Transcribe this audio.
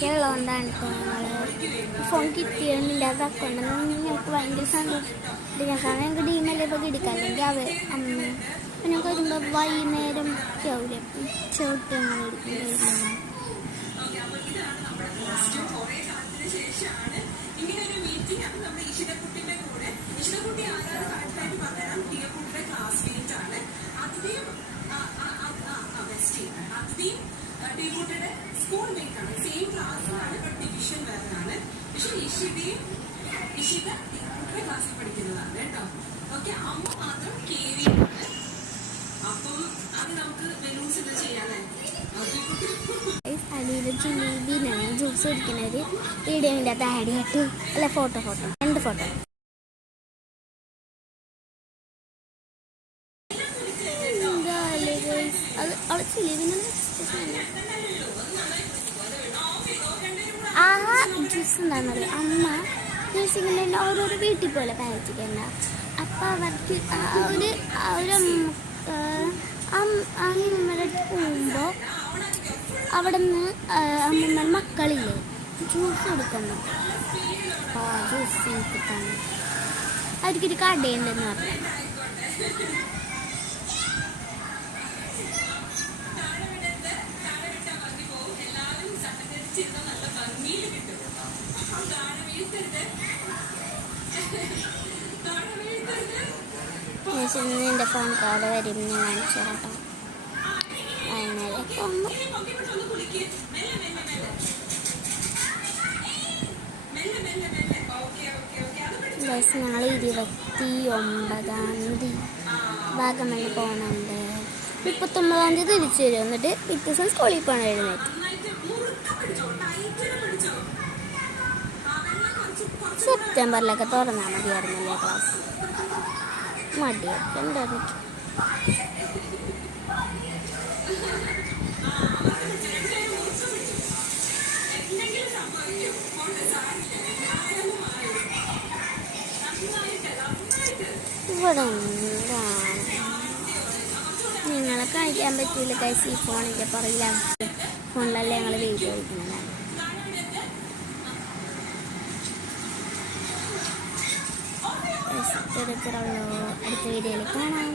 അങ്ങനെയൊക്കെ ഉള്ളതുകൊണ്ടാണ് ഇപ്പോൾ ഞങ്ങൾ ഫോൺ കിട്ടിയിരുന്നില്ല. അത് അക്കൗണ്ടെന്ന് ഞങ്ങൾക്ക് ഭയങ്കര സന്തോഷം. കാരണം ഞങ്ങൾക്ക് ഡീമല്ലേ ഇപ്പോൾ കിടക്കുക, അല്ലെങ്കിൽ അമ്മ പിന്നെ ഞങ്ങൾക്ക് വരുമ്പോൾ വൈകുന്നേരം ആവില്ല, ഉച്ചോട്ട് ഞങ്ങൾ എടുക്കുമ്പോൾ. സ്കൂൾ മേറ്റാണ്, സെയിം ക്ലാസ്സിലാണ്, ബട്ട് ഡിവിഷൻ വേറെയാണ്. പക്ഷെ ഇഷിത ക്ലാസ്സിൽ പഠിക്കുന്നതാണ് കേട്ടോ. ഓക്കെ, അമ്മ മാത്രം കേറിയാണ്. അപ്പം അത് നമുക്ക് ബലൂൺസ് ഇത് ചെയ്യാനേ. അടിയിൽ ജിലേബിനാണ് ജ്യൂസ് കുടിക്കുന്നത്. വീഡിയോൻ്റെ അകത്ത് ആഡ് ചെയ്തിട്ട് അല്ല ഫോട്ടോ 2 ഫോട്ടോ. അത് അവിടെ ജിലേബിന് ആ ജ്യൂസ് എന്താണെന്നത് അമ്മ ജ്യൂസിങ്ങനെ ഓരോരോ വീട്ടിൽ പോലെ പാചിക്കണ്ട. അപ്പം അവർക്ക് അമ്മയുടെ പോകുമ്പോൾ അവിടെ നിന്ന് അമ്മമ്മ മക്കളില്ലേ ജ്യൂസ് കൊടുക്കുന്നു. അപ്പോൾ ജ്യൂസ് കിട്ടാണ് അവർക്കൊരു കടയുണ്ടെന്ന് പറഞ്ഞു. എൻ്റെ ഫോൺ കോൾ വരും, ഞാൻ കാണിച്ചു കേട്ടോ. വൈകുന്നേരമൊക്കെ ആകുമ്പോൾ ഞങ്ങൾ 29-ാം തീയതി വാഗമണ്ണിൽ പോകുന്നുണ്ട്. 39-ാം തീയതി തിരിച്ചു വരും. എന്നിട്ട് പിറ്റേ ദിവസം സ്കൂളിൽ പോകണം എഴുന്നേറ്റ്. സെപ്റ്റംബറിലൊക്കെ തുറന്നാൽ മതിയായിരുന്നല്ലേ ക്ലാസ്. മടിയൊക്കെ ഉണ്ടായിരുന്നു. ഇവിടെ നിങ്ങളെ കാണിക്കാൻ പറ്റില്ല കൈസ്. ഈ ഫോണിൻ്റെ പുറകിലാണ്, ഫോണിലല്ലേ ഞങ്ങൾ വീഡിയോ എടുക്കുന്നതാണ്. അടുത്ത വീഡിയോയിൽ കാണാം.